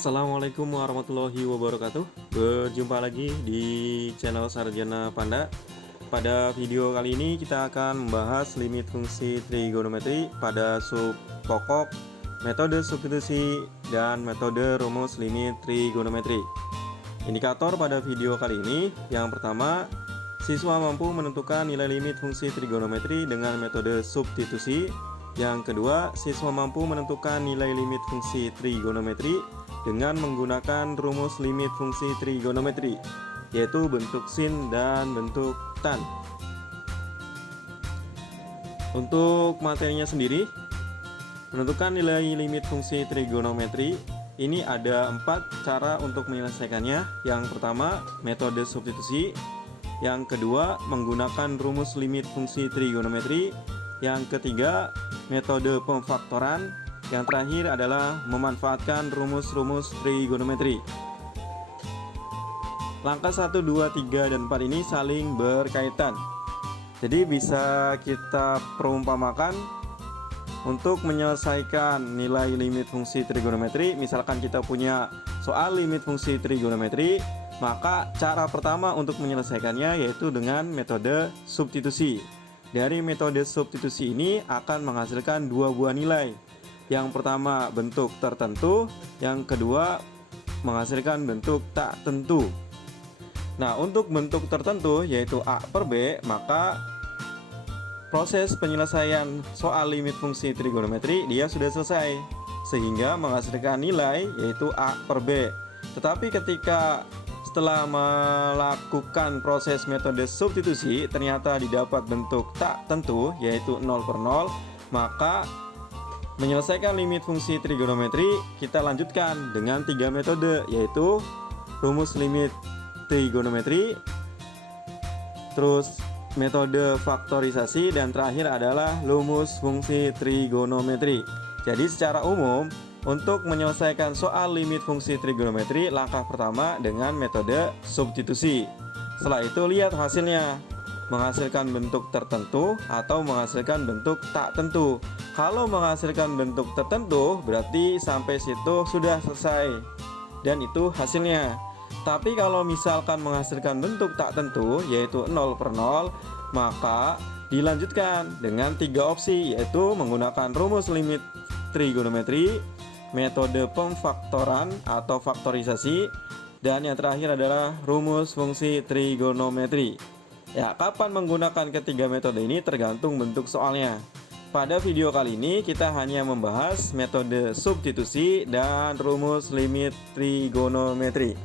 Assalamualaikum warahmatullahi wabarakatuh. Berjumpa lagi di channel Sarjana Panda. Pada video kali ini kita akan membahas limit fungsi trigonometri pada sub pokok, metode substitusi, dan metode rumus limit trigonometri. Indikator pada video kali ini, yang pertama, siswa mampu menentukan nilai limit fungsi trigonometri dengan metode substitusi. Yang kedua, siswa mampu menentukan nilai limit fungsi trigonometri dengan menggunakan rumus limit fungsi trigonometri, yaitu bentuk sin dan bentuk tan. Untuk materinya sendiri, menentukan nilai limit fungsi trigonometri ini ada 4 cara untuk menyelesaikannya. Yang pertama, metode substitusi. Yang kedua, menggunakan rumus limit fungsi trigonometri. Yang ketiga, metode pemfaktoran. Yang terakhir adalah memanfaatkan rumus-rumus trigonometri. Langkah 1, 2, 3, dan 4 ini saling berkaitan. Jadi bisa kita perumpamakan untuk menyelesaikan nilai limit fungsi trigonometri. Misalkan kita punya soal limit fungsi trigonometri, maka cara pertama untuk menyelesaikannya yaitu dengan metode substitusi. Dari metode substitusi ini akan menghasilkan dua buah nilai. Yang pertama bentuk tertentu, yang kedua menghasilkan bentuk tak tentu. Nah, untuk bentuk tertentu yaitu A per B, maka proses penyelesaian soal limit fungsi trigonometri dia sudah selesai, sehingga menghasilkan nilai yaitu A per B. Tetapi ketika setelah melakukan proses metode substitusi ternyata didapat bentuk tak tentu yaitu 0 per 0, maka menyelesaikan limit fungsi trigonometri kita lanjutkan dengan 3 metode, yaitu rumus limit trigonometri, terus metode faktorisasi, dan terakhir adalah rumus fungsi trigonometri. Jadi secara umum untuk menyelesaikan soal limit fungsi trigonometri, langkah pertama dengan metode substitusi. Setelah itu lihat hasilnya, menghasilkan bentuk tertentu atau menghasilkan bentuk tak tentu. Kalau menghasilkan bentuk tertentu berarti sampai situ sudah selesai dan itu hasilnya. Tapi kalau misalkan menghasilkan bentuk tak tentu yaitu 0 per 0, maka dilanjutkan dengan 3 opsi, yaitu menggunakan rumus limit trigonometri, metode pemfaktoran atau faktorisasi, dan yang terakhir adalah rumus fungsi trigonometri. Ya, kapan menggunakan ketiga metode ini tergantung bentuk soalnya. Pada video kali ini kita hanya membahas metode substitusi dan rumus limit trigonometri.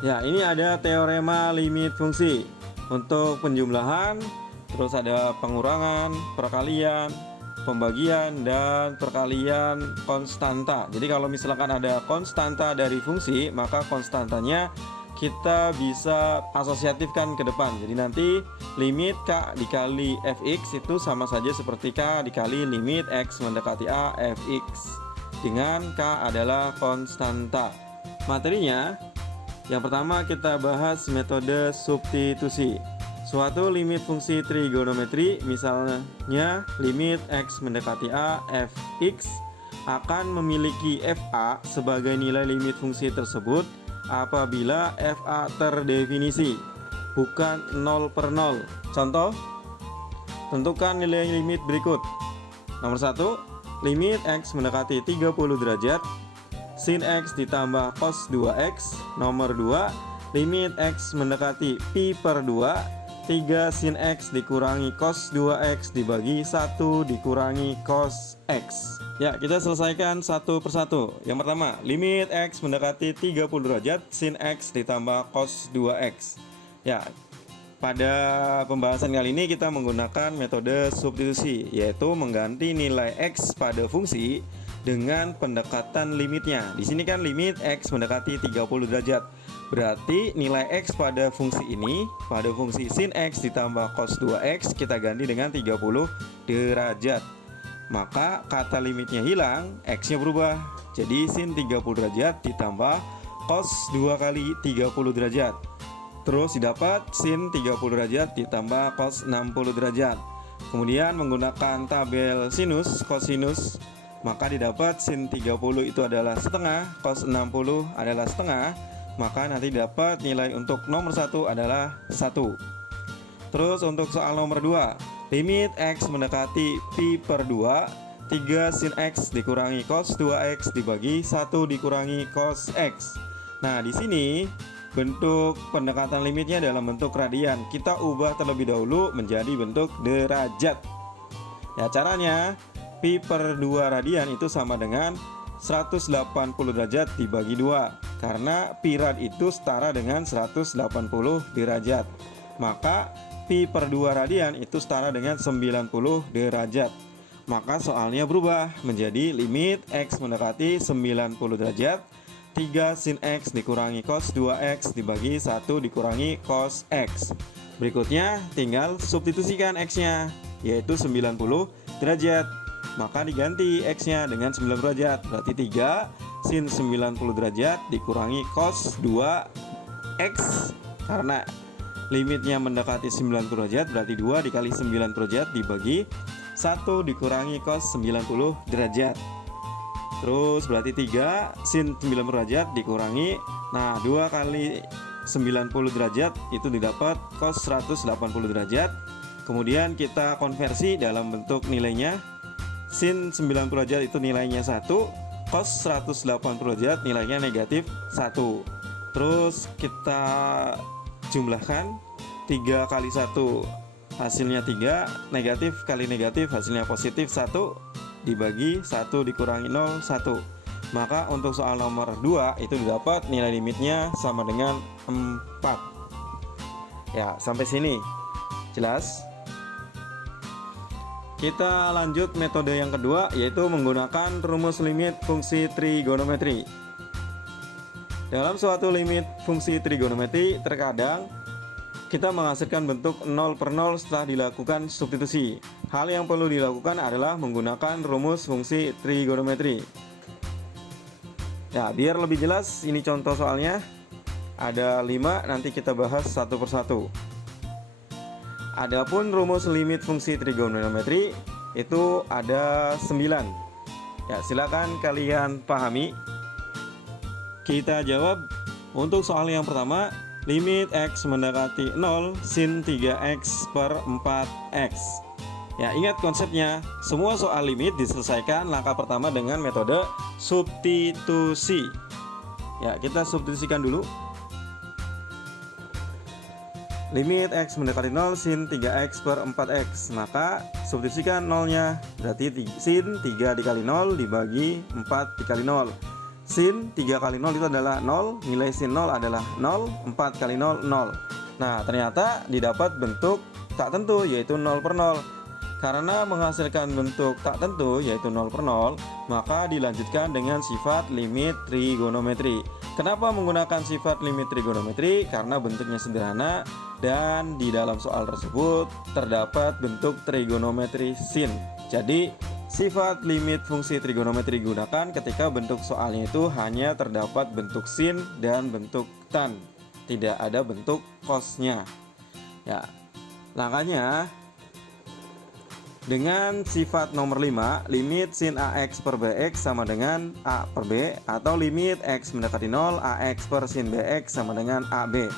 Ya, ini ada teorema limit fungsi untuk penjumlahan, terus ada pengurangan, perkalian, pembagian, dan perkalian konstanta. Jadi kalau misalkan ada konstanta dari fungsi, maka konstantanya kita bisa asosiatifkan ke depan. Jadi nanti limit K dikali Fx itu sama saja seperti K dikali limit X mendekati A Fx, dengan K adalah konstanta. Materinya, yang pertama kita bahas metode substitusi. Suatu limit fungsi trigonometri, misalnya limit X mendekati A Fx, akan memiliki Fa sebagai nilai limit fungsi tersebut apabila Fa terdefinisi bukan 0 per 0. Contoh, tentukan nilai limit berikut. Nomor 1, limit X mendekati 30 derajat sin X ditambah cos 2X. Nomor 2, limit X mendekati pi per 2, 3 sin X dikurangi cos 2X dibagi 1 dikurangi cos X. Ya, kita selesaikan satu persatu. Yang pertama, limit X mendekati 30 derajat sin X ditambah cos 2X. Ya, pada pembahasan kali ini kita menggunakan metode substitusi, yaitu mengganti nilai X pada fungsi dengan pendekatan limitnya. Di sini kan limit X mendekati 30 derajat. Berarti nilai X pada fungsi ini, pada fungsi sin X ditambah cos 2X, kita ganti dengan 30 derajat. Maka kata limitnya hilang, X-nya berubah. Jadi sin 30 derajat ditambah cos 2 kali 30 derajat. Terus didapat sin 30 derajat ditambah cos 60 derajat. Kemudian menggunakan tabel sinus, kosinus, maka didapat sin 30 itu adalah setengah, cos 60 adalah setengah, maka nanti dapat nilai untuk nomor 1 adalah 1. Terus untuk soal nomor 2, limit X mendekati pi per 2, 3 sin X dikurangi cos 2X dibagi 1 dikurangi cos X. Nah, di sini bentuk pendekatan limitnya dalam bentuk radian. Kita ubah terlebih dahulu menjadi bentuk derajat. Ya, caranya pi per 2 radian itu sama dengan 180 derajat dibagi 2. Karena pi rad itu setara dengan 180 derajat. Maka pi per 2 radian itu setara dengan 90 derajat. Maka soalnya berubah menjadi limit X mendekati 90 derajat, 3 sin X dikurangi cos 2X dibagi 1 dikurangi cos X. Berikutnya tinggal substitusikan X-nya, yaitu 90 derajat. Maka diganti X-nya dengan 90 derajat, berarti 3 sin 90 derajat dikurangi cos 2X. Karena limitnya mendekati 90 derajat, berarti 2 dikali 90 derajat dibagi 1 dikurangi cos 90 derajat. Terus berarti 3 sin 90 derajat dikurangi, nah 2 kali 90 derajat itu didapat cos 180 derajat. Kemudian kita konversi dalam bentuk nilainya. Sin 90 derajat itu nilainya 1, cos 180 derajat nilainya negatif 1. Terus kita jumlahkan, 3 kali 1 hasilnya 3, negatif kali negatif hasilnya positif 1, dibagi 1 dikurangi 0, 1. Maka untuk soal nomor 2 itu didapat nilai limitnya sama dengan 4. Ya, sampai sini jelas? Kita lanjut metode yang kedua, yaitu menggunakan rumus limit fungsi trigonometri. Dalam suatu limit fungsi trigonometri, terkadang kita menghasilkan bentuk 0 per 0 setelah dilakukan substitusi. Hal yang perlu dilakukan adalah menggunakan rumus fungsi trigonometri. Ya, biar lebih jelas, ini contoh soalnya. Ada 5, nanti kita bahas satu persatu. Adapun rumus limit fungsi trigonometri itu ada 9. Ya, silakan kalian pahami. Kita jawab untuk soal yang pertama, limit X mendekati 0 sin 3X per 4X. Ya, ingat konsepnya, semua soal limit diselesaikan langkah pertama dengan metode substitusi. Ya, kita substitusikan dulu. Limit X mendekati 0 sin 3X per 4X. Maka substitusikan 0-nya, berarti sin 3 dikali 0 dibagi 4 dikali 0. Sin 3 kali 0 itu adalah 0, nilai sin 0 adalah 0, 4 kali 0, 0. Nah, ternyata didapat bentuk tak tentu, yaitu 0 per 0. Karena menghasilkan bentuk tak tentu, yaitu 0 per 0, maka dilanjutkan dengan sifat limit trigonometri. Kenapa menggunakan sifat limit trigonometri? Karena bentuknya sederhana dan di dalam soal tersebut terdapat bentuk trigonometri sin. Jadi sifat limit fungsi trigonometri digunakan ketika bentuk soalnya itu hanya terdapat bentuk sin dan bentuk tan, tidak ada bentuk cosnya. Ya, langkahnya dengan sifat nomor 5, limit sin AX per BX sama dengan A per B, atau limit X mendekati 0, AX per sin BX sama dengan AB.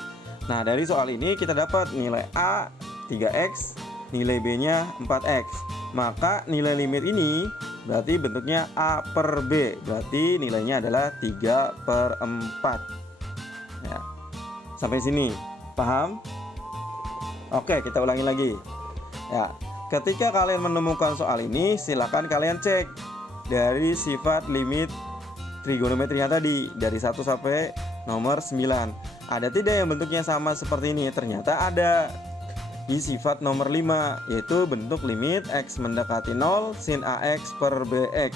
Nah, dari soal ini kita dapat nilai A 3X, nilai B-nya 4X. Maka nilai limit ini berarti bentuknya A per B, berarti nilainya adalah 3 per 4. Ya, sampai sini paham? Oke, kita ulangi lagi. Ya, ketika kalian menemukan soal ini, silakan kalian cek dari sifat limit trigonometrinya tadi, dari 1 sampai nomor 9. Ada tidak yang bentuknya sama seperti ini? Ternyata ada di sifat nomor 5, yaitu bentuk limit X mendekati 0 sin AX per BX.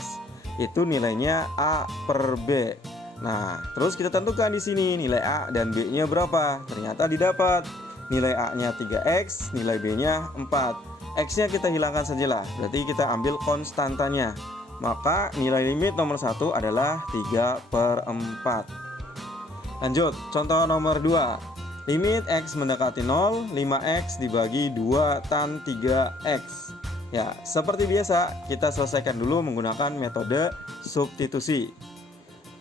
Itu nilainya A per B. Nah, terus kita tentukan di sini nilai A dan B-nya berapa. Ternyata didapat nilai A-nya 3X, nilai B-nya 4. X-nya kita hilangkan sajalah, berarti kita ambil konstantanya. Maka nilai limit nomor 1 adalah 3 per 4. Lanjut, contoh nomor 2. Limit X mendekati 0, 5X dibagi 2 tan 3X. Ya, seperti biasa, kita selesaikan dulu menggunakan metode substitusi.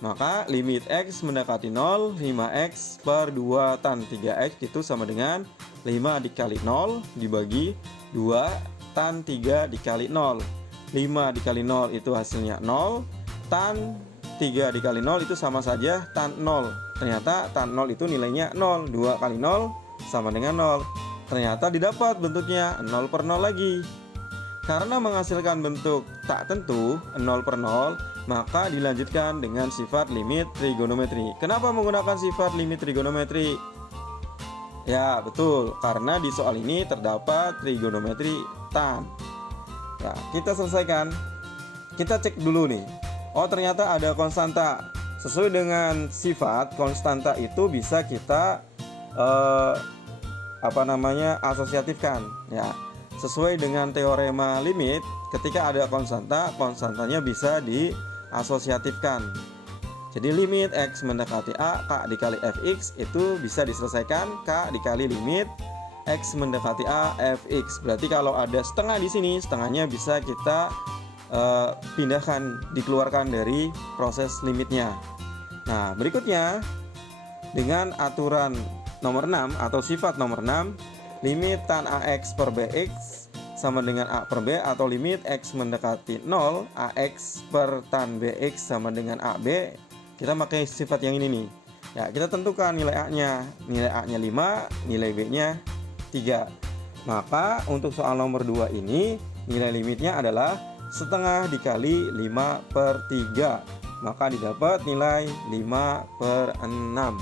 Maka limit X mendekati 0, 5X per 2 tan 3X itu sama dengan 5 dikali 0 dibagi 2 tan 3 dikali 0. 5 dikali 0 itu hasilnya 0, tan 3 dikali 0 itu sama saja tan 0. Ternyata tan 0 itu nilainya 0, 2 kali 0 sama dengan 0. Ternyata didapat bentuknya 0 per 0 lagi. Karena menghasilkan bentuk tak tentu 0 per 0, maka dilanjutkan dengan sifat limit trigonometri. Kenapa menggunakan sifat limit trigonometri? Ya, betul, karena di soal ini terdapat trigonometri tan. Nah, kita selesaikan. Kita cek dulu nih. Oh, ternyata ada konstanta. Sesuai dengan sifat, konstanta itu bisa kita asosiatifkan. Ya, sesuai dengan teorema limit, ketika ada konstanta, konstantanya bisa diasosiatifkan. Jadi limit X mendekati A, K dikali Fx itu bisa diselesaikan K dikali limit X mendekati A, Fx. Berarti kalau ada setengah di sini, setengahnya bisa kita pindahkan, dikeluarkan dari proses limitnya. Nah, berikutnya dengan aturan nomor 6 atau sifat nomor 6, limit tan AX per BX sama dengan A per B, atau limit X mendekati 0, AX per tan BX sama dengan AB. Kita pakai sifat yang ini nih. Ya, kita tentukan nilai A-nya. Nilai A-nya 5, nilai B-nya 3. Maka untuk soal nomor 2 ini nilai limitnya adalah setengah dikali 5 per 3. Maka didapat nilai 5 per 6.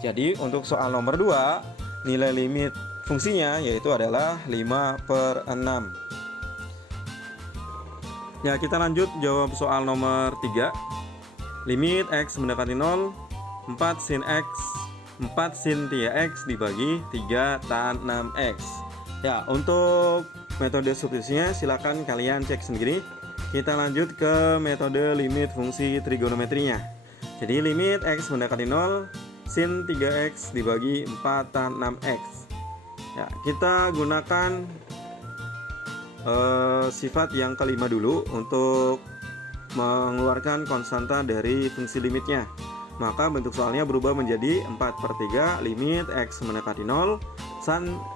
Jadi untuk soal nomor 2 nilai limit fungsinya yaitu adalah 5 per 6. Ya, kita lanjut jawab soal nomor 3. Limit X mendekati 0, 4 sin X 4 sin 3X dibagi 3 tan 6X. Ya, untuk metode substitusinya silakan kalian cek sendiri. Kita lanjut ke metode limit fungsi trigonometrinya. Jadi limit X mendekati 0, sin 3X dibagi 4 tan 6X. Ya, kita gunakan sifat yang kelima dulu untuk mengeluarkan konstanta dari fungsi limitnya. Maka bentuk soalnya berubah menjadi 4/3 limit X mendekati 0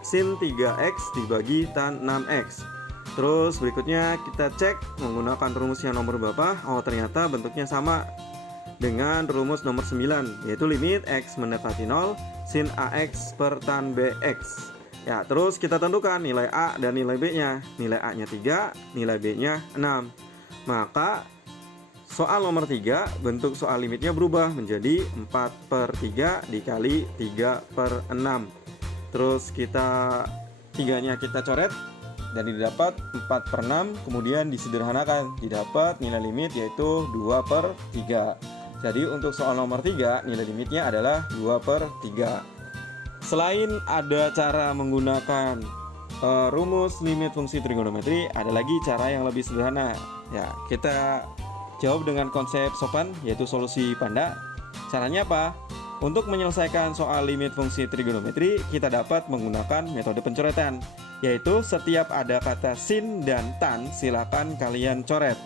sin 3X dibagi tan 6X. Terus berikutnya kita cek menggunakan rumus yang nomor berapa. Oh, ternyata bentuknya sama dengan rumus nomor 9, yaitu limit X mendekati 0 sin AX per tan BX. Ya, terus kita tentukan nilai A dan nilai B-nya. Nilai A-nya 3, nilai B-nya 6. Maka soal nomor 3, bentuk soal limitnya berubah menjadi 4/3 dikali 3/6. Terus kita 3-nya kita coret dan didapat 4/6. Kemudian disederhanakan, didapat nilai limit yaitu 2/3. Jadi untuk soal nomor 3 nilai limitnya adalah 2/3. Selain ada cara menggunakan rumus limit fungsi trigonometri, ada lagi cara yang lebih sederhana. Ya, kita jawab dengan konsep sopan, yaitu solusi panda. Caranya apa? Untuk menyelesaikan soal limit fungsi trigonometri, kita dapat menggunakan metode pencoretan, yaitu setiap ada kata sin dan tan, silakan kalian coret.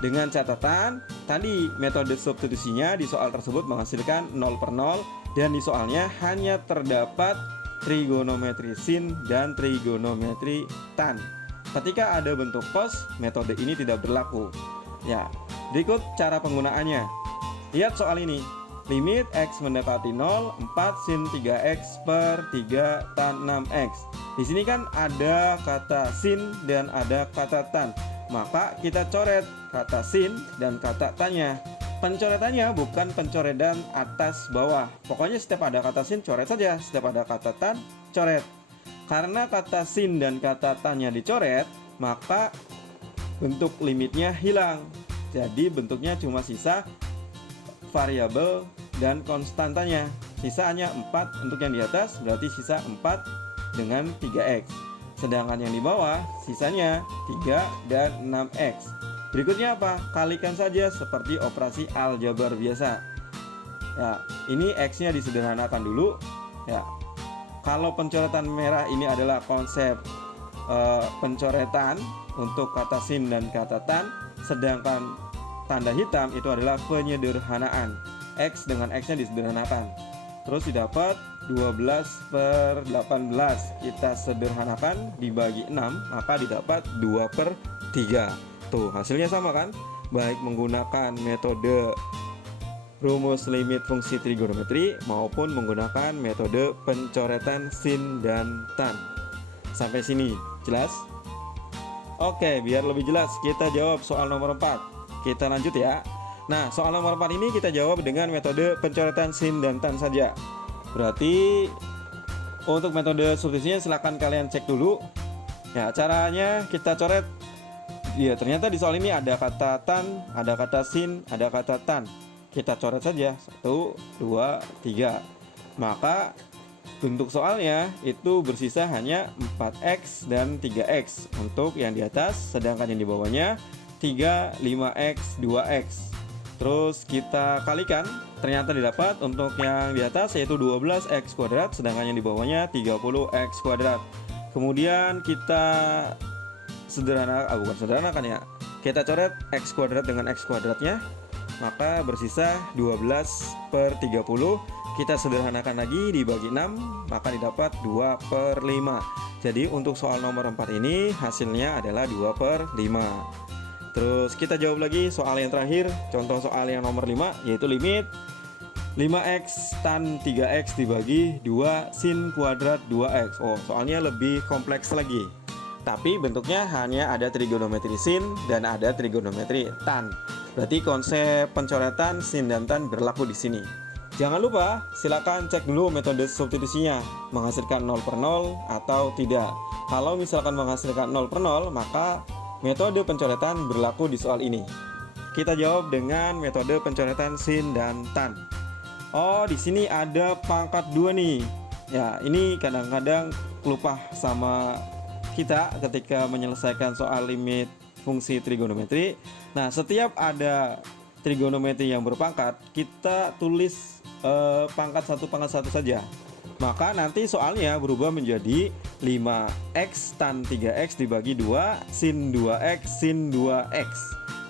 Dengan catatan, tadi metode substitusinya di soal tersebut menghasilkan 0 per 0, dan di soalnya hanya terdapat trigonometri sin dan trigonometri tan. Ketika ada bentuk cos, metode ini tidak berlaku. Ya, berikut cara penggunaannya. Lihat soal ini. Limit X mendekati 0, 4 sin 3X per 3 tan 6X. Di sini kan ada kata sin dan ada kata tan. Maka kita coret kata sin dan kata tannya. Pencoretannya bukan pencoretan atas bawah. Pokoknya setiap ada kata sin coret saja, setiap ada kata tan coret. Karena kata sin dan kata tannya dicoret, maka bentuk limitnya hilang. Jadi bentuknya cuma sisa variabel dan konstantanya. Sisa hanya 4 untuk yang di atas, berarti sisa 4 dengan 3X. Sedangkan yang di bawah sisanya 3 dan 6X. Berikutnya apa? Kalikan saja seperti operasi aljabar biasa. Ya, ini X-nya disederhanakan dulu. Ya, kalau pencoretan merah ini adalah konsep pencoretan untuk kata sin dan kata tan, sedangkan tanda hitam itu adalah penyederhanaan. X dengan X nya disederhanakan. Terus didapat 12/18. Kita sederhanakan dibagi 6, maka didapat 2/3. Tuh, hasilnya sama kan? Baik menggunakan metode rumus limit fungsi trigonometri maupun menggunakan metode pencoretan sin dan tan. Sampai sini jelas? Oke, biar lebih jelas kita jawab soal nomor 4. Kita lanjut ya. Nah, soal nomor 4 ini kita jawab dengan metode pencoretan sin dan tan saja. Berarti untuk metode substitusinya silahkan kalian cek dulu. Ya, caranya kita coret. Ya, ternyata di soal ini ada kata tan, ada kata sin, ada kata tan. Kita coret saja 1, 2, 3. Maka bentuk soalnya itu bersisa hanya 4x dan 3x untuk yang di atas, sedangkan yang di bawahnya 3, 5x, 2x. Terus kita kalikan, ternyata didapat untuk yang di atas yaitu 12x kuadrat, sedangkan yang di bawahnya 30x kuadrat. Kemudian kita bukan sederhanakan ya, kita coret x kuadrat dengan x kuadratnya, maka bersisa 12/30. Kita sederhanakan lagi dibagi 6, maka didapat 2/5. Jadi untuk soal nomor 4 ini hasilnya adalah 2/5. Terus kita jawab lagi soal yang terakhir, contoh soal yang nomor 5, yaitu limit 5x tan 3x dibagi 2 sin kuadrat 2x. Oh, soalnya lebih kompleks lagi, tapi bentuknya hanya ada trigonometri sin dan ada trigonometri tan. Berarti konsep pencoretan sin dan tan berlaku di sini. Jangan lupa silakan cek dulu metode substitusinya, menghasilkan 0/0 atau tidak. Kalau misalkan menghasilkan 0/0, maka metode pencoretan berlaku di soal ini. Kita jawab dengan metode pencoretan sin dan tan. Oh, di sini ada pangkat 2 nih. Ya, ini kadang-kadang lupa sama kita ketika menyelesaikan soal limit fungsi trigonometri. Nah, setiap ada trigonometri yang berpangkat, kita tulis pangkat 1 saja. Maka nanti soalnya berubah menjadi 5x tan 3x dibagi 2 sin 2x sin 2x.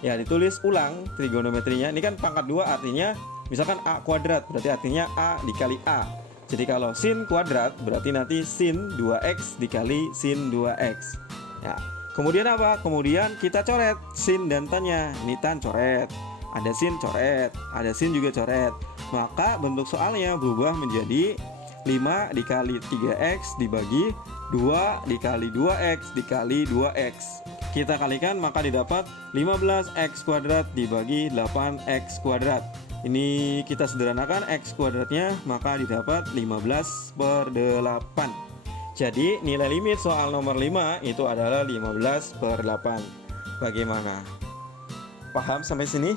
Ya, ditulis ulang trigonometrinya. Ini kan pangkat 2 artinya misalkan a kuadrat, berarti artinya a dikali a. Jadi kalau sin kuadrat berarti nanti sin 2x dikali sin 2x. Ya. Kemudian apa? Kemudian kita coret sin dan tannya. Ini tan coret, ada sin coret, ada sin juga coret. Maka bentuk soalnya berubah menjadi 5 dikali 3x dibagi 2 dikali 2x dikali 2x. Kita kalikan maka didapat 15x kuadrat dibagi 8x kuadrat. Ini kita sederhanakan x kuadratnya, maka didapat 15/8. Jadi nilai limit soal nomor 5 itu adalah 15/8. Bagaimana? Paham sampai sini?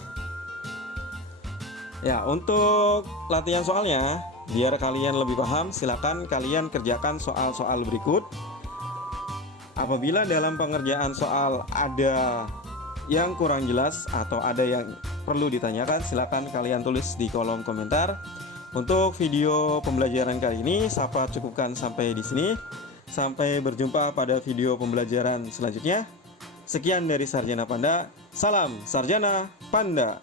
Ya, untuk latihan soalnya, biar kalian lebih paham, silakan kalian kerjakan soal-soal berikut. Apabila dalam pengerjaan soal ada yang kurang jelas atau ada yang perlu ditanyakan, silakan kalian tulis di kolom komentar. Untuk video pembelajaran kali ini, Sapa cukupkan sampai di sini. Sampai berjumpa pada video pembelajaran selanjutnya. Sekian dari Sarjana Panda. Salam Sarjana Panda.